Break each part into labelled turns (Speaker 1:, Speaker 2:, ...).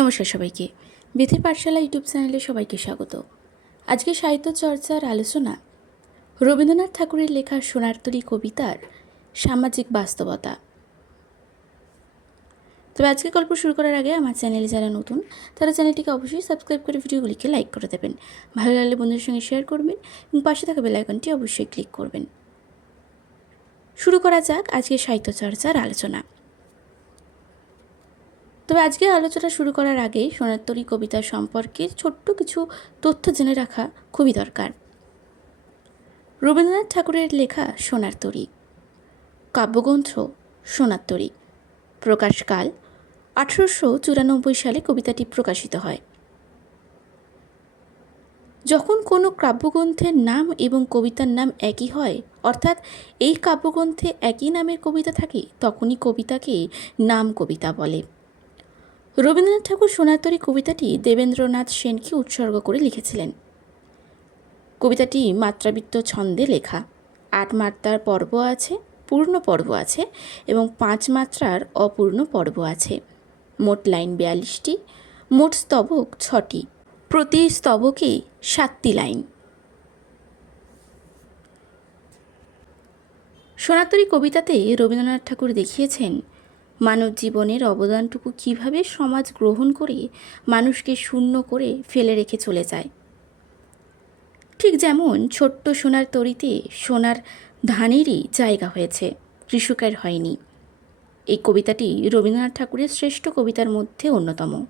Speaker 1: নমস্কার সবাইকে। বেথির পাঠশালা ইউটিউব চ্যানেলে সবাইকে স্বাগত। আজকে সাহিত্য চর্চার আলোচনা রবীন্দ্রনাথ ঠাকুরের লেখা সোনারতরী কবিতার সামাজিক বাস্তবতা। তবে আজকে গল্প শুরু করার আগে আমার চ্যানেলে যারা নতুন, তারা চ্যানেলটিকে অবশ্যই সাবস্ক্রাইব করে ভিডিওগুলিকে লাইক করে দেবেন। ভালো লাগলে বন্ধুদের সঙ্গে শেয়ার করবেন এবং পাশে থাকা বেল আইকনটি অবশ্যই ক্লিক করবেন। শুরু করা যাক আজকে সাহিত্য চর্চার আলোচনা। তবে আজকে আলোচনা শুরু করার আগে সোনারতরী কবিতা সম্পর্কে ছোট্ট কিছু তথ্য জেনে রাখা খুবই দরকার। রবীন্দ্রনাথ ঠাকুরের লেখা সোনার সোনারতরী কাব্যগ্রন্থ সোনারতরী প্রকাশকাল আঠেরোশো চুরানব্বই সালে কবিতাটি প্রকাশিত হয়। যখন কোনো কাব্যগ্রন্থের নাম এবং কবিতার নাম একই হয়, অর্থাৎ এই কাব্যগ্রন্থে একই নামের কবিতা থাকে, তখনই কবিতাকে নাম কবিতা বলে। রবীন্দ্রনাথ ঠাকুর সোনাতরী কবিতাটি দেবেন্দ্রনাথ সেনকে উৎসর্গ করে লিখেছিলেন। কবিতাটি মাত্রাবৃত্ত ছন্দে লেখা। আট মাত্রার পর্ব আছে, পূর্ণ পর্ব আছে এবং পাঁচ মাত্রার অপূর্ণ পর্ব আছে। মোট লাইন বিয়াল্লিশটি, মোট স্তবক ছটি। প্রতি স্তবকে সাতটি লাইন। সোনাতরী কবিতাতে রবীন্দ্রনাথ ঠাকুর দেখিয়েছেন মানব জীবনের অবদানটুকু কীভাবে সমাজ গ্রহণ করে মানুষকে শূন্য করে ফেলে রেখে চলে যায়। ঠিক যেমন ছোট্ট সোনার তরিতে সোনার ধানেরই জায়গা হয়েছে, কৃষকের হয়নি। এই কবিতাটি রবীন্দ্রনাথ ঠাকুরের শ্রেষ্ঠ কবিতার মধ্যে অন্যতম।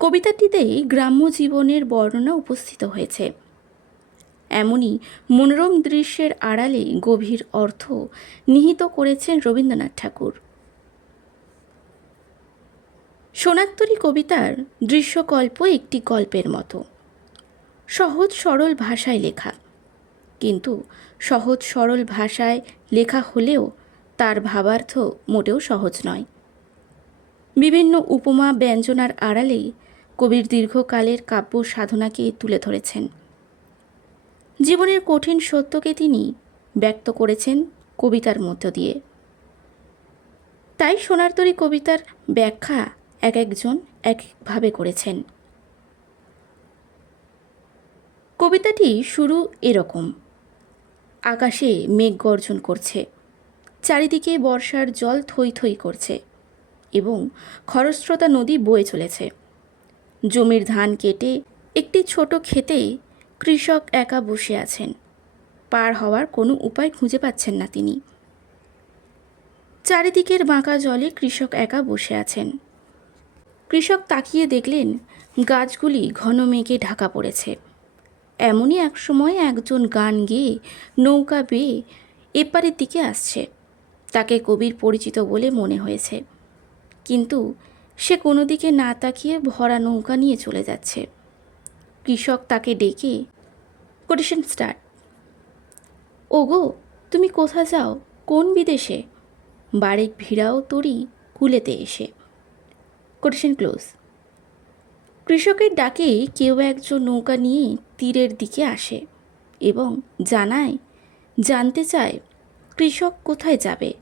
Speaker 1: কবিতাটিতে গ্রাম্য জীবনের বর্ণনা উপস্থিত হয়েছে। এমনই মনোরম দৃশ্যের আড়ালে গভীর অর্থ নিহিত করেছেন রবীন্দ্রনাথ ঠাকুর। সোনাত্তরী কবিতার দৃশ্যকল্প একটি গল্পের মতো। সহজ সরল ভাষায় লেখা। কিন্তু সহজ সরল ভাষায় লেখা হলেও তার ভাবার্থ মোটেও সহজ নয়। বিভিন্ন উপমা ব্যঞ্জনার আড়ালেই কবির দীর্ঘকালের কাব্য সাধনাকে তুলে ধরেছেন। জীবনের কঠিন সত্যকে তিনি ব্যক্ত করেছেন কবিতার মধ্য দিয়ে। তাই সোনারতরী কবিতার ব্যাখ্যা এক একজন একভাবে করেছেন। কবিতাটি শুরু এরকম। আকাশে মেঘ গর্জন করছে। চারিদিকে বর্ষার জল থই থই করছে এবং খরস্রোতা নদী বয়ে চলেছে। জমির ধান কেটে একটি ছোট খেতে কৃষক একা বসে আছেন। পার হওয়ার কোনো উপায় খুঁজে পাচ্ছেন না তিনি। চারিদিকের বাঁকা জলে কৃষক একা বসে আছেন। কৃষক তাকিয়ে দেখলেন গাছগুলি ঘন মেঘে ঢাকা পড়েছে। এমনই এক সময় একজন গান গেয়ে নৌকা বেয়ে এপারের দিকে আসছে। তাকে কবির পরিচিত বলে মনে হয়েছে। কিন্তু সে কোনো দিকে না তাকিয়ে ভরা নৌকা নিয়ে চলে যাচ্ছে। কৃষক তাকে ডেকে কোটেশন স্টার্ট। ওগো, তুমি কোথা যাও? কোন বিদেশে? বাড়ির ভিড়াও তরি কুলেতে এসে। Quotation close. কৃষকের ডাকে কেউ একজন নৌকা নিয়ে তীরের দিকে আসে এবং জানায়, জানতে চায়, কৃষক কোথায় যাবে?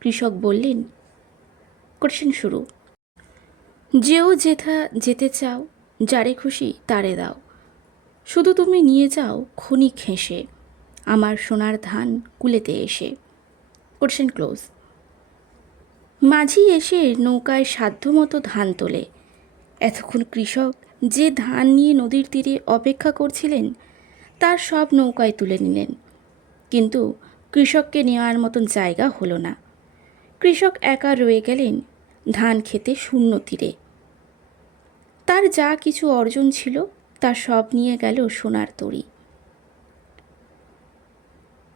Speaker 1: কৃষক বললেন কোটেশন শুরু। যেও যেথা যেতে চাও, যারে খুশি তারে দাও। শুধু তুমি নিয়ে যাও খনি ঘেঁষে আমার সোনার ধান কুলেতে এসে। Quotation close. মাঝি এসে নৌকায় সাধ্যমতো ধান তোলে। এতক্ষণ কৃষক যে ধান নিয়ে নদীর তীরে অপেক্ষা করছিলেন, তার সব নৌকায় তুলে নিলেন। কিন্তু কৃষককে নেওয়ার মতন জায়গা হলো না। কৃষক একা রয়ে গেলেন ধান খেতে শূন্য তীরে। তার যা কিছু অর্জন ছিল তা সব নিয়ে গেল সোনার তরী।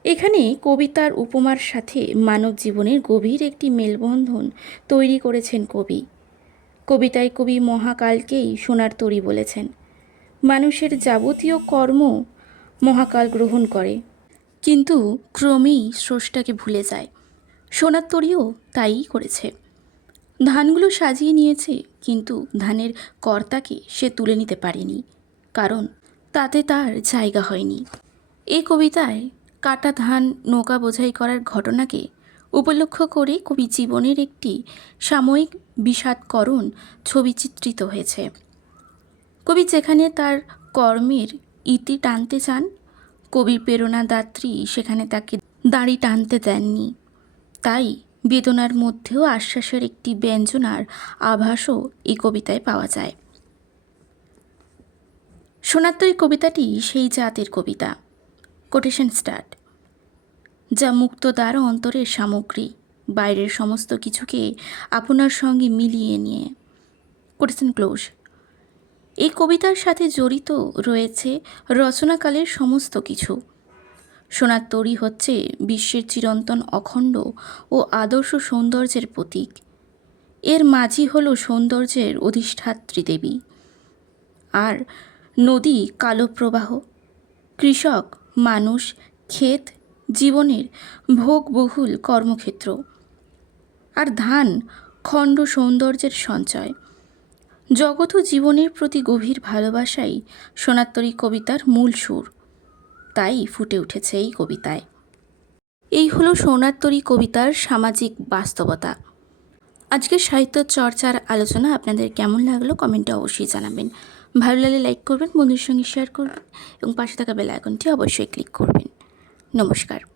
Speaker 1: এখানে কবিতার উপমার সাথে মানব জীবনের গভীর একটি মেলবন্ধন তৈরি করেছেন কবি। কবিতায় কবি মহাকালকেই সোনার তরী বলেছেন, মানুষের যাবতীয় কর্ম মহাকাল গ্রহণ করে, কিন্তু ক্রমেই স্রষ্টাকে ভুলে যায়। সোনার তরীও তাই করেছে। ধানগুলো সাজিয়ে নিয়েছে, কিন্তু ধানের কর্তাকে সে তুলে নিতে পারেনি, কারণ তাতে তার জায়গা হয়নি। এ কবিতায় কাটা ধান নৌকা বোঝাই করার ঘটনাকে উপলক্ষ করে কবি জীবনের একটি সাময়িক বিষাদকরণ ছবি চিত্রিত হয়েছে। কবি যেখানে তার কর্মের ইতি টানতে চান কবির প্রেরণাদাত্রী সেখানে তাকে দাড়ি টানতে দেননি। তাই বেদনার মধ্যেও আশ্বাসের একটি ব্যঞ্জনার আভাসও এই কবিতায় পাওয়া যায়। সোনাত্তরী কবিতাটি সেই জাতের কবিতা। কোটেশন স্টার্ট যা মুক্তদার অন্তরের সামগ্রী, বাইরের সমস্ত কিছুকে আপনার সঙ্গে মিলিয়ে নিয়ে। কোটেশন ক্লোজ এই কবিতার সাথে জড়িত রয়েছে রচনাকালের সমস্ত কিছু। সোনার তরী হচ্ছে বিশ্বের চিরন্তন অখণ্ড ও আদর্শ সৌন্দর্যের প্রতীক। এর মাঝি হল সৌন্দর্যের অধিষ্ঠাত্রী দেবী। আর নদী কালো প্রবাহ। কৃষক মানুষ, ক্ষেত, জীবনের ভোগবহুল কর্মক্ষেত্র। আর ধান, খণ্ড সৌন্দর্যের সঞ্চয়। জগৎ ও জীবনের প্রতি গভীর ভালোবাসাই সোনাত্তরী কবিতার মূল সুর। তাই ফুটে উঠেছে এই কবিতায়। এই হলো সোনাত্তরী কবিতার সামাজিক বাস্তবতা। আজকের সাহিত্য চর্চার আলোচনা আপনাদের কেমন লাগল কমেন্টে অবশ্যই জানাবেন। ভালো লাগলে লাইক করবেন বন্ধুর সঙ্গে শেয়ার করবেন এবং পাশে থাকা বেল আইকনটি অবশ্যই ক্লিক করবেন। নমস্কার।